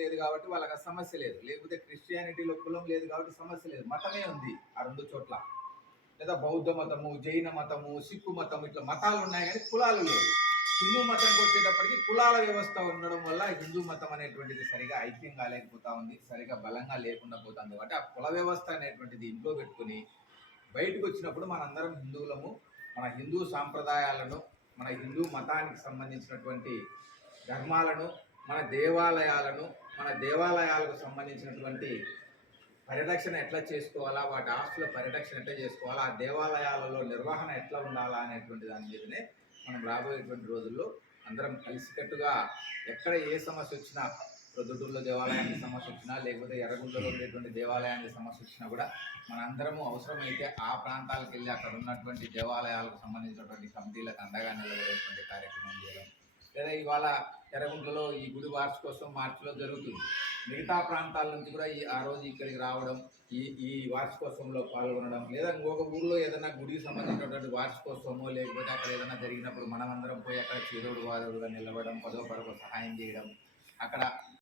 లేదు కాబట్టి వాళ్ళకి ఆ సమస్య లేదు. లేకపోతే క్రిస్టియానిటీలో కులం లేదు కాబట్టి సమస్య లేదు. మతమే ఉంది ఆ 2 చోట్ల. లేదా బౌద్ధ మతము, జైన మతము, సిక్కు మతం ఇట్లా మతాలు ఉన్నాయి కానీ కులాలు లేవు. హిందూ మతంకి వచ్చేటప్పటికి కులాల వ్యవస్థ ఉండడం వల్ల హిందూ మతం అనేటువంటిది సరిగా ఐక్యం కాలేకపోతా ఉంది, సరిగా బలంగా లేకుండా పోతుంది. కాబట్టి ఆ కుల వ్యవస్థ అనేటువంటిది ఇంట్లో పెట్టుకుని బయటకు వచ్చినప్పుడు మనందరం హిందువులము, మన హిందూ సాంప్రదాయాలను, మన హిందూ మతానికి సంబంధించినటువంటి ధర్మాలను, మన దేవాలయాలను, మన దేవాలయాలకు సంబంధించినటువంటి పరిరక్షణ ఎట్లా చేసుకోవాలా, వాటి ఆస్తుల పరిరక్షణ ఎట్లా చేసుకోవాలా, ఆ దేవాలయాలలో నిర్వహణ ఎట్లా ఉండాలా అనేటువంటి దాని మీదనే మనం రాబోయేటువంటి రోజుల్లో అందరం కలిసికట్టుగా ఎక్కడ ఏ సమస్య వచ్చినా, ప్రొద్దుటూరులో దేవాలయానికి సమస్య వచ్చినా, లేకపోతే ఎర్రగుంటలో ఉండేటువంటి దేవాలయానికి సమస్య వచ్చినా కూడా మనందరము అవసరమైతే ఆ ప్రాంతాలకు వెళ్ళి అక్కడ ఉన్నటువంటి దేవాలయాలకు సంబంధించినటువంటి కమిటీలకు అండగా నిలబడేటువంటి కార్యక్రమం చేయడం. లేదా ఇవాళ ఎర్రగుంటలో ఈ గుడి వార్షికోత్సవం మార్చిలో జరుగుతుంది. మిగతా ప్రాంతాల నుంచి కూడా ఆ రోజు ఇక్కడికి రావడం, ఈ వార్షికోత్సవంలో పాల్గొనడం, లేదా ఇంకొక ఊర్లో ఏదైనా గుడికి సంబంధించినటువంటి వార్షికోత్సవమో లేకపోతే అక్కడ ఏదైనా జరిగినప్పుడు మనమందరం పోయి అక్కడ చేదోడు వాదోడుగా నిలబడడం, పదో పరకో సహాయం చేయడం, అక్కడ